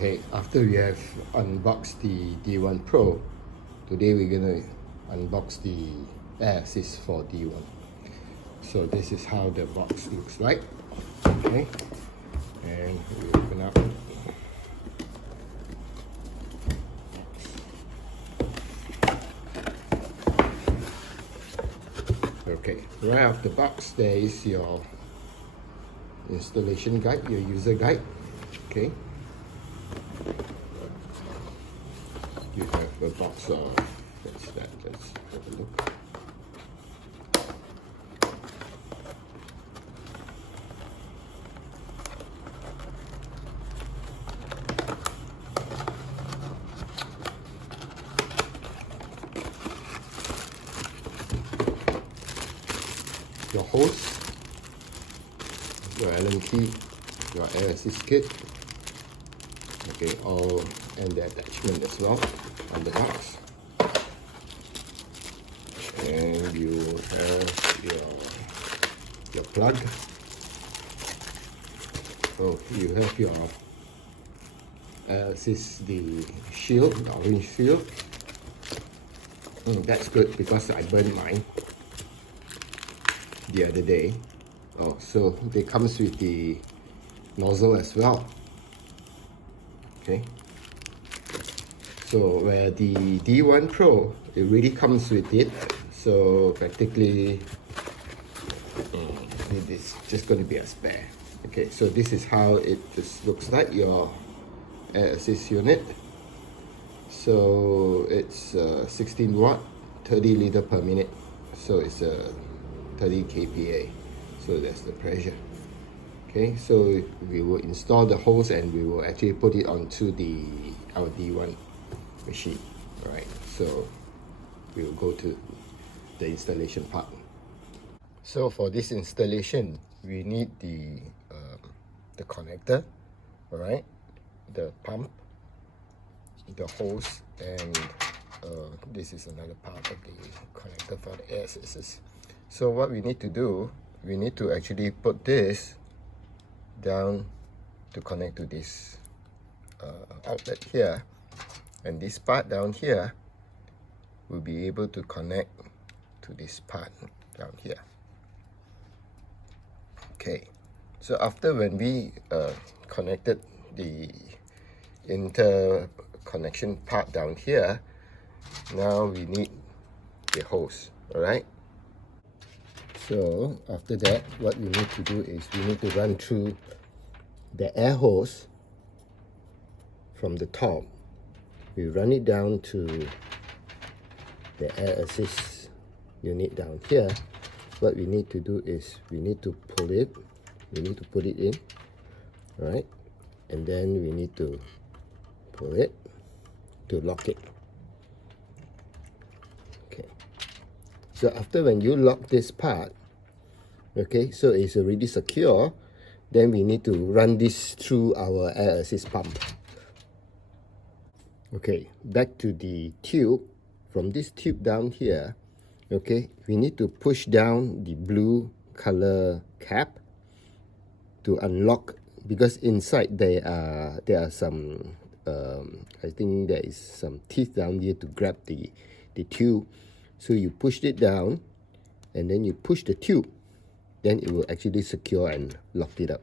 Okay, after we have unboxed the D1 Pro, today we're gonna unbox the air assist for D1. So this is how the box looks like. Okay, and we open up. Okay, right off the box there is your installation guide, your user guide. Okay, you have a box of, let's have a look. Your hose, your Allen key, your air assist kit, okay, all, and the attachment as well on the box. And you have your plug. Oh, you have your assist, the shield, the orange shield. That's good because I burned mine the other day. Oh, so they comes with the nozzle as well. Okay, so where the D1 Pro, it really comes with it, so practically it is just going to be a spare. Okay, so this is how it just looks like, your air assist unit. So it's 16 watt, 30 liter per minute, so it's a 30 kPa, so that's the pressure. Okay, so we will install the hose and we will actually put it onto our D1 machine. All right, so we will go to the installation part. So for this installation, we need the connector, all right, the pump, the hose, and this is another part of the connector for the air assist. So what we need to do, we need to actually put this down to connect to this outlet here, and this part down here will be able to connect to this part down here. Okay, so after when we connected the interconnection part down here, now we need the hose, all right? So after that, what we need to do is we need to run through the air hose from the top. We run it down to the air assist unit down here. What we need to do is we need to pull it, we need to put it in, right? And then we need to pull it to lock it. Okay. So after when you lock this part, okay, so it's already secure, then we need to run this through our air assist pump. Okay, back to the tube. From this tube down here, okay, we need to push down the blue color cap to unlock, because inside there are some I think there is some teeth down here to grab the tube. So you push it down and then you push the tube, then it will actually secure and lock it up.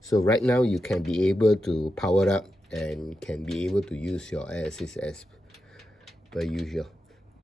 So right now you can be able to power up and can be able to use your air assist as per usual.